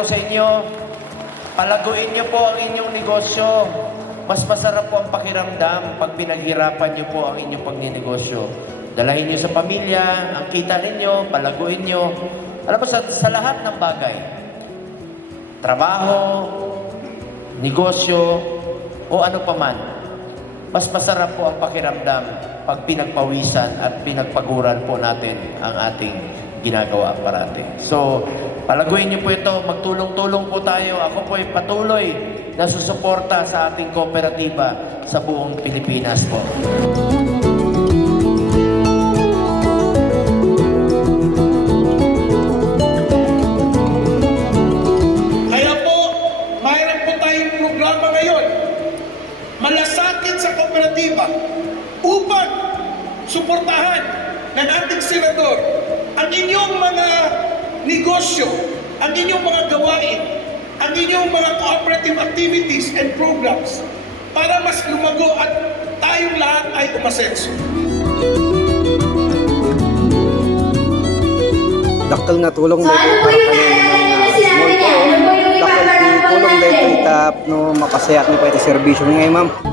ko sa inyo, palaguin niyo po ang inyong negosyo. Mas masarap po ang pakiramdam pag pinaghirapan niyo po ang inyong pagninegosyo. Dalahin niyo sa pamilya, ang kita ninyo, palaguin niyo. Alam mo, sa lahat ng bagay, trabaho, negosyo, o ano paman, mas masarap po ang pakiramdam pag pinagpawisan at pinagpaguran po natin ang ating ginagawa parati. So, palaguin niyo po ito, magtulong-tulong po tayo. Ako po ay patuloy na susuporta sa ating kooperatiba sa buong Pilipinas po. Kaya po, mayroon po tayong programa ngayon, malasakit sa kooperatiba, upang suportahan ng ating senador ang inyong mga negosyo, ang inyong mga gawain, ang inyong mga cooperative activities and programs para mas lumago at tayong lahat ay umasenso. Daktal nga tulong dito para kayo ng small po. Daktal tulong dito itap no makasayat ni pa ito serbisyo ngayon ma'am.